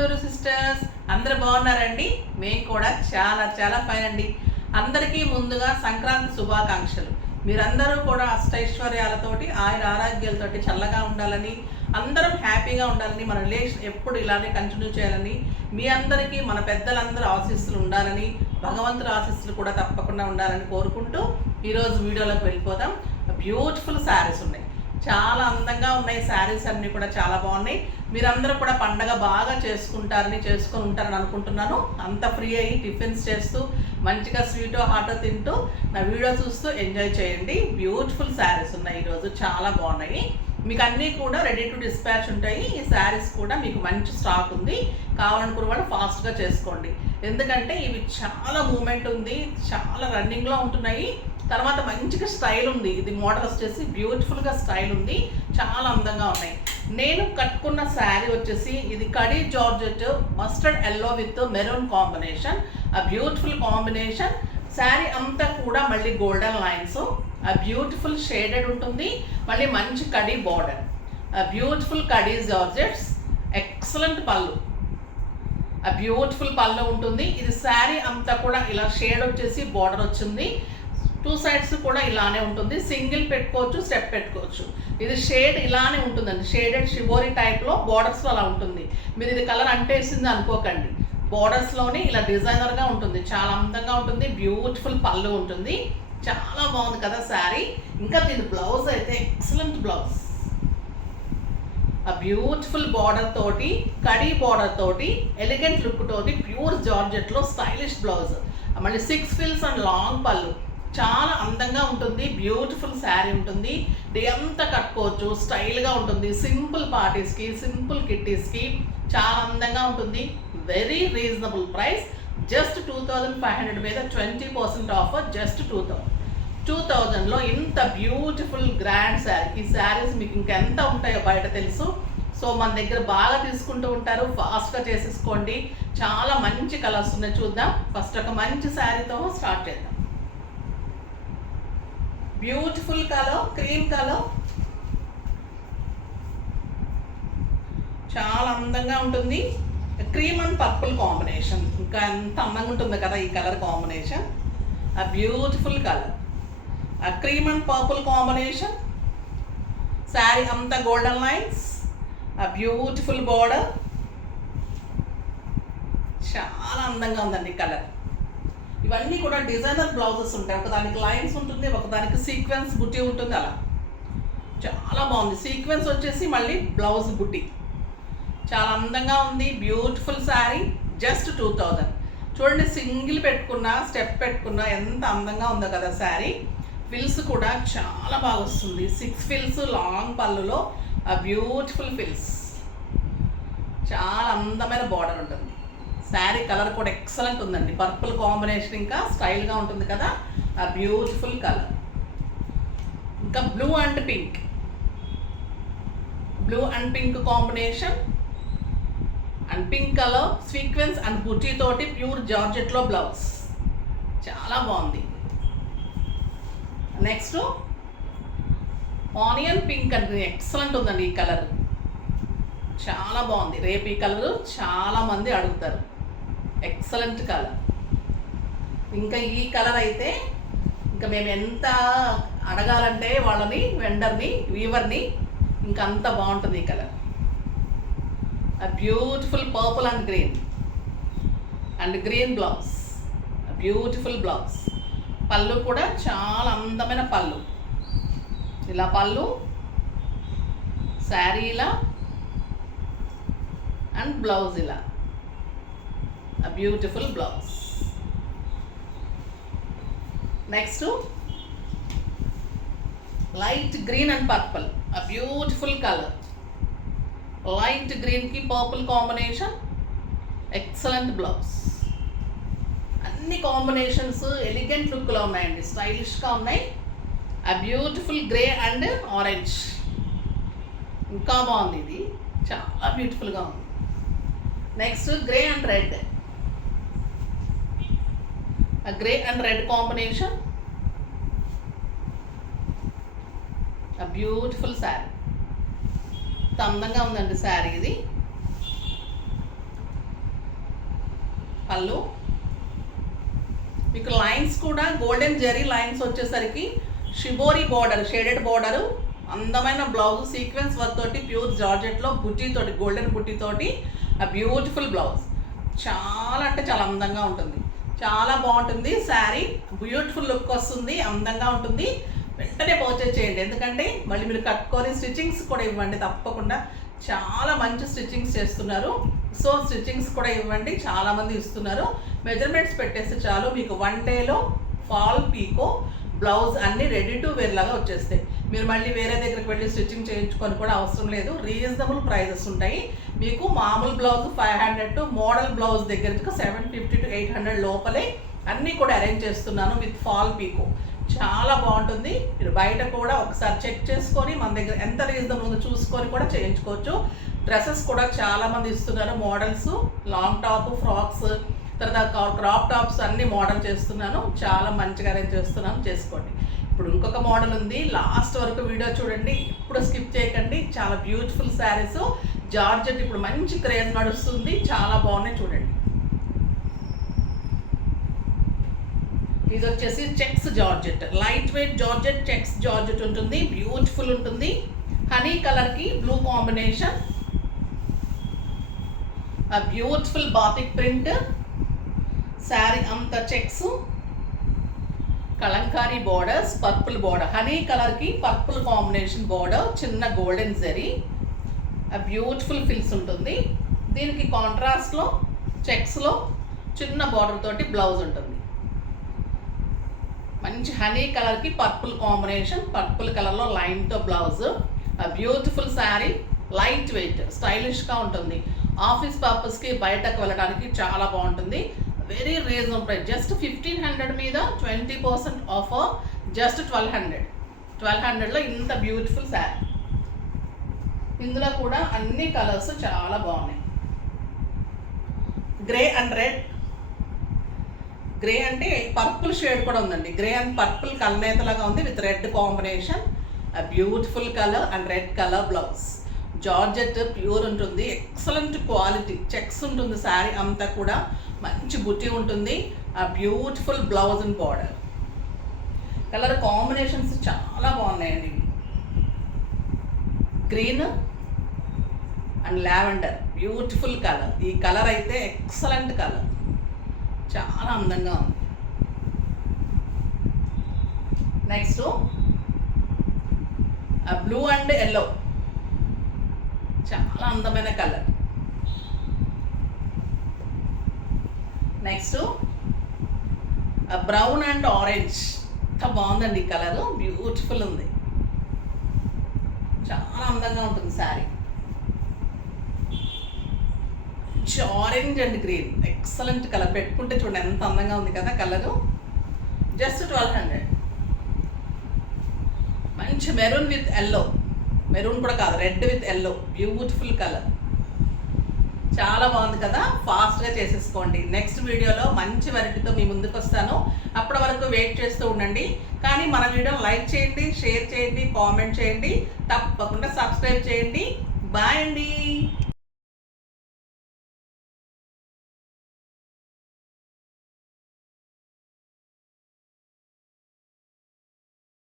Guntur sisters అందరూ బాగున్నారండి. మేము కూడా చాలా చాలా ఫైన్ అండి. అందరికీ ముందుగా సంక్రాంతి శుభాకాంక్షలు. మీరందరూ కూడా అష్టైశ్వర్యాలతోటి ఆయుర ఆరోగ్యాలతోటి చల్లగా ఉండాలని, అందరం హ్యాపీగా ఉండాలని, మన రిలేషన్ ఎప్పుడు ఇలానే కంటిన్యూ చేయాలని, మీ అందరికీ మన పెద్దలందరూ ఆశీస్సులు ఉండాలని, భగవంతుడి ఆశీస్సులు కూడా తప్పకుండా ఉండాలని కోరుకుంటూ ఈరోజు వీడియోలోకి వెళ్ళిపోదాం. బ్యూటిఫుల్ శారీస్ ఉన్నాయి, చాలా అందంగా ఉన్నాయి. శారీస్ అన్నీ కూడా చాలా బాగున్నాయి. మీరందరూ కూడా పండగ బాగా చేసుకొని ఉంటారని అనుకుంటున్నాను. అంత ఫ్రీ అయ్యి టిఫిన్స్ చేస్తూ మంచిగా స్వీట్ హాట్ తింటూ నా వీడియో చూస్తూ ఎంజాయ్ చేయండి. బ్యూటిఫుల్ శారీస్ ఉన్నాయి, ఈరోజు చాలా బాగున్నాయి. మీకు అన్నీ కూడా రెడీ టు డిస్పాచ్ ఉంటాయి. ఈ శారీస్ కూడా మీకు మంచి స్టాక్ ఉంది, కావాలనుకున్న వాళ్ళు ఫాస్ట్గా చేసుకోండి. ఎందుకంటే ఇవి చాలా మూమెంట్ ఉంది, చాలా రన్నింగ్లో ఉంటున్నాయి. తర్వాత మంచిగా స్టైల్ ఉంది. ఇది మోడల్ వచ్చేసి బ్యూటిఫుల్గా స్టైల్ ఉంది, చాలా అందంగా ఉన్నాయి. నేను కట్టుకున్న శారీ వచ్చేసి ఇది khadi georgette mustard yellow with maroon combination. ఆ బ్యూటిఫుల్ కాంబినేషన్. శారీ అంతా కూడా మళ్ళీ గోల్డెన్ లైన్స్, ఆ బ్యూటిఫుల్ షేడెడ్ ఉంటుంది. మళ్ళీ మంచి కడీ బార్డర్, ఆ బ్యూటిఫుల్ కడీ జార్జెట్స్. ఎక్సలెంట్ పళ్ళు, ఆ బ్యూటిఫుల్ పళ్ళు ఉంటుంది. ఇది శారీ అంతా కూడా ఇలా షేడ్ వచ్చేసి బార్డర్ వచ్చింది. టూ సైడ్స్ కూడా ఇలానే ఉంటుంది. సింగిల్ పెట్టుకోవచ్చు, స్టెప్ పెట్టుకోవచ్చు. ఇది షేడ్ ఇలానే ఉంటుందండి, షేడెడ్ షిబోరీ టైప్లో బార్డర్స్లో అలా ఉంటుంది. మీరు ఇది కలర్ అంటేసింది అనుకోకండి, బార్డర్స్లోనే ఇలా డిజైనర్గా ఉంటుంది, చాలా అందంగా ఉంటుంది. బ్యూటిఫుల్ పళ్ళు ఉంటుంది, చాలా బాగుంది కదా శారీ. ఇంకా దీని బ్లౌజ్ అయితే ఎక్సలెంట్ బ్లౌజ్, ఆ బ్యూటిఫుల్ బార్డర్ తోటి, కడీ బార్డర్ తోటి, ఎలిగెంట్ లుక్ తోటి, ప్యూర్ జార్జెట్లో స్టైలిష్ బ్లౌజ్. మళ్ళీ 6 ఫిల్స్ అండ్ లాంగ్ పళ్ళు, చాలా అందంగా ఉంటుంది. బ్యూటిఫుల్ శారీ ఉంటుంది. డే అంతా కట్టుకోవచ్చు, స్టైల్గా ఉంటుంది. సింపుల్ పార్టీస్కి, సింపుల్ కిట్టీస్కి చాలా అందంగా ఉంటుంది. వెరీ రీజనబుల్ ప్రైస్, జస్ట్ 2500 మీద 20% ఆఫర్. జస్ట్ 2000లో ఇంత బ్యూటిఫుల్ గ్రాండ్ శారీ. ఈ శారీస్ మీకు ఇంకెంత ఉంటాయో బయట తెలుసు. సో మన దగ్గర బాగా తీసుకుంటూ ఉంటారు, ఫాస్ట్గా చేసేసుకోండి. చాలా మంచి కలర్స్ ఉన్నాయి, చూద్దాం. ఫస్ట్ ఒక మంచి శారీతో స్టార్ట్ చేద్దాం. బ్యూటిఫుల్ కలర్, క్రీమ్ కలర్, చాలా అందంగా ఉంటుంది. క్రీమ్ అండ్ పర్పుల్ కాంబినేషన్, ఇంకా ఎంత అందంగా ఉంటుంది కదా ఈ కలర్ కాంబినేషన్. ఆ బ్యూటిఫుల్ కలర్, ఆ cream and purple combination. Sari అంతా గోల్డెన్ లైన్స్, ఆ బ్యూటిఫుల్ బార్డర్, చాలా అందంగా ఉందండి కలర్. ఇవన్నీ కూడా డిజైనర్ బ్లౌజెస్ ఉంటాయి. ఒకదానికి లైన్స్ ఉంటుంది, ఒకదానికి సీక్వెన్స్ బుట్టి ఉంటుంది. అలా చాలా బాగుంది. సీక్వెన్స్ వచ్చేసి మళ్ళీ బ్లౌజ్ బుట్టి, చాలా అందంగా ఉంది. Beautiful sari, just 2000. చూడండి, సింగిల్ పెట్టుకున్నా, స్టెప్ పెట్టుకున్నా ఎంత అందంగా ఉందో కదా శారీ. ఫిల్స్ కూడా చాలా బాగా వస్తుంది. 6 ఫిల్స్ లాంగ్ పళ్ళులో ఆ బ్యూటిఫుల్ ఫిల్స్, చాలా అందమైన బార్డర్ ఉంటుంది. శారీ కలర్ కూడా ఎక్సలెంట్ ఉందండి. పర్పుల్ కాంబినేషన్ ఇంకా స్టైల్గా ఉంటుంది కదా, ఆ బ్యూటిఫుల్ కలర్. ఇంకా blue and pink, blue and pink combination. And pink colour sequence and బుటీ తోటి ప్యూర్ జార్జెట్లో బ్లౌజ్, చాలా బాగుంది. నెక్స్ట్ ఆనియన్ పింక్ అంటే ఎక్సలెంట్ ఉందండి ఈ కలర్, చాలా బాగుంది. రేపు ఈ కలర్ చాలా మంది అడుగుతారు. Excellent colour. ఇంకా ఈ కలర్ అయితే ఇంకా మేము ఎంత అడగాలంటే వాళ్ళని, వెండర్ని, వీవర్ని, ఇంకా అంత బాగుంటుంది ఈ కలర్. ఆ beautiful purple and green blouse, beautiful blouse. పళ్ళు కూడా చాలా అందమైన పళ్ళు, ఇలా పళ్ళు, శారీ ఇలా, అండ్ బ్లౌజ్ ఇలా, a beautiful blouse. Next, light green and purple, a beautiful color. Light green ki purple combination, excellent blouse. అన్ని కాంబినేషన్స్ ఎలిగెంట్ లుక్లో ఉన్నాయండి, స్టైలిష్గా ఉన్నాయి. ఆ బ్యూటిఫుల్ గ్రే అండ్ ఆరెంజ్, ఇంకా బాగుంది. ఇది చాలా బ్యూటిఫుల్గా ఉంది. Next grey and red, a grey and red combination, a beautiful saree. అందంగా ఉందండి శారీ ఇది. పళ్ళు. మీకు లైన్స్ కూడా గోల్డెన్ జెరీ లైన్స్ వచ్చేసరికి షిబోరి బార్డర్, షేడెడ్ బార్డరు, అందమైన బ్లౌజ్ సీక్వెన్స్ వర్క్ తోటి ప్యూర్ జార్జెట్లో బుట్టీతోటి, గోల్డెన్ బుట్టీతోటి ఆ బ్యూటిఫుల్ బ్లౌజ్. చాలా అంటే చాలా అందంగా ఉంటుంది, చాలా బాగుంటుంది శారీ. బ్యూటిఫుల్ లుక్ వస్తుంది, అందంగా ఉంటుంది. వెంటనే పర్చేజ్ చేయండి, ఎందుకంటే మళ్ళీ మీరు కట్టుకొని స్టిచ్చింగ్స్ కూడా ఇవ్వండి తప్పకుండా. చాలా మంచి స్టిచ్చింగ్స్ చేస్తున్నారు, సో స్టిచ్చింగ్స్ కూడా ఇవ్వండి, చాలామంది ఇస్తున్నారు. మెజర్మెంట్స్ పెట్టేస్తే చాలు, మీకు 1 డేలో ఫాల్ పీకో బ్లౌజ్ అన్నీ రెడీ టు వేర్ లాగా వచ్చేస్తాయి. మీరు మళ్ళీ వేరే దగ్గరికి వెళ్ళి స్టిచ్చింగ్ చేయించుకొని కూడా అవసరం లేదు. రీజనబుల్ ప్రైజెస్ ఉంటాయి. మీకు మామూలు బ్లౌజ్ 500 టు మోడల్ బ్లౌజ్ దగ్గరకు 750 to 800 లోపలే అన్నీ కూడా అరేంజ్ చేస్తున్నాను విత్ ఫాల్ పీకో. చాలా బాగుంటుంది. మీరు బయట కూడా ఒకసారి చెక్ చేసుకొని మన దగ్గర ఎంత రీజనబుల్ ఉందో చూసుకొని కూడా చేయించుకోవచ్చు. డ్రెస్సెస్ కూడా చాలామంది ఇస్తున్నారు, మోడల్స్, లాంగ్ టాప్, ఫ్రాక్స్, తర్వాత క్రాప్ టాప్స్ అన్ని మోడల్ చేస్తున్నాను. చాలా మంచిగా అరేంజ్ చేస్తున్నాను, చేసుకోండి. ఇప్పుడు ఇంకొక మోడల్ ఉంది, లాస్ట్ వరకు వీడియో చూడండి, ఇప్పుడు స్కిప్ చేయకండి. చాలా బ్యూటిఫుల్ శారీస్, జార్జెట్ ఇప్పుడు మంచి క్రేజ్ నడుస్తుంది, చాలా బాగున్నాయి చూడండి. ఇది వచ్చేసి checks georgette, light weight georgette, checks georgette ఉంటుంది, బ్యూటిఫుల్ ఉంటుంది. హనీ కలర్కి బ్లూ కాంబినేషన్, ఆ బ్యూటిఫుల్ బాతిక్ ప్రింట్ శారీ అంతా checks, Kalamkari borders, purple border, honey కలర్కి పర్పుల్ కాంబినేషన్ బార్డర్, చిన్న గోల్డెన్ జరీ, ఆ బ్యూటిఫుల్ ఫిల్స్ ఉంటుంది. దీనికి కాంట్రాస్ట్లో చెక్స్లో చిన్న బార్డర్ తోటి బ్లౌజ్ ఉంటుంది. మంచి హనీ కలర్కి పర్పుల్ కాంబినేషన్, పర్పుల్ కలర్లో లైన్తో బ్లౌజ్, ఆ బ్యూటిఫుల్ శారీ, లైట్ వెయిట్, స్టైలిష్గా ఉంటుంది. ఆఫీస్ పర్పస్కి బయటకు వెళ్ళడానికి చాలా బాగుంటుంది. వెరీ రీజనబుల్ ప్రైస్, జస్ట్ 1500 మీద 20% ఆఫర్, జస్ట్ 1200లో ఇంత బ్యూటిఫుల్ శారీ. ఇందులో కూడా అన్ని కలర్స్ చాలా బాగున్నాయి. గ్రే అండ్ రెడ్, గ్రే అంటే పర్పుల్ షేడ్ కూడా ఉందండి. గ్రే అండ్ పర్పుల్ కలనేతలాగా ఉంది విత్ రెడ్ కాంబినేషన్, ఆ beautiful colour and red colour blouse. Georgette pure ఉంటుంది, ఎక్సలెంట్ క్వాలిటీ, చెక్స్ ఉంటుంది శారీ అంతా కూడా, మంచి బుట్టి ఉంటుంది, ఆ beautiful blouse and border. Colour combinations చాలా బాగున్నాయండి. Green and lavender, beautiful colour. ఈ కలర్ అయితే ఎక్సలెంట్ కలర్, చాలా అందంగా ఉంది. నెక్స్ట్ ఆ బ్లూ అండ్ ఎల్లో, చాలా అందమైన colour. Next brown and orange, ఎంత బాగుందండి ఈ కలరు, బ్యూటిఫుల్ ఉంది, చాలా అందంగా ఉంటుంది sari. Orange and green, excellent colour, పెట్టుకుంటే చూడండి ఎంత అందంగా ఉంది కదా కలరు. జస్ట్ 1200. మంచి మెరూన్ విత్ ఎల్లో, మెరూన్ కూడా కాదు, red with yellow, beautiful colour, చాలా బాగుంది కదా. ఫాస్ట్గా చేసేసుకోండి. నెక్స్ట్ వీడియోలో మంచి వెరైటీతో మీ ముందుకు వస్తాను, అప్పటి వరకు వెయిట్ చేస్తూ ఉండండి. కానీ మన వీడియో లైక్ చేయండి, షేర్ చేయండి, కామెంట్ చేయండి, తప్పకుండా సబ్స్క్రైబ్ చేయండి. బాయ్ అండి.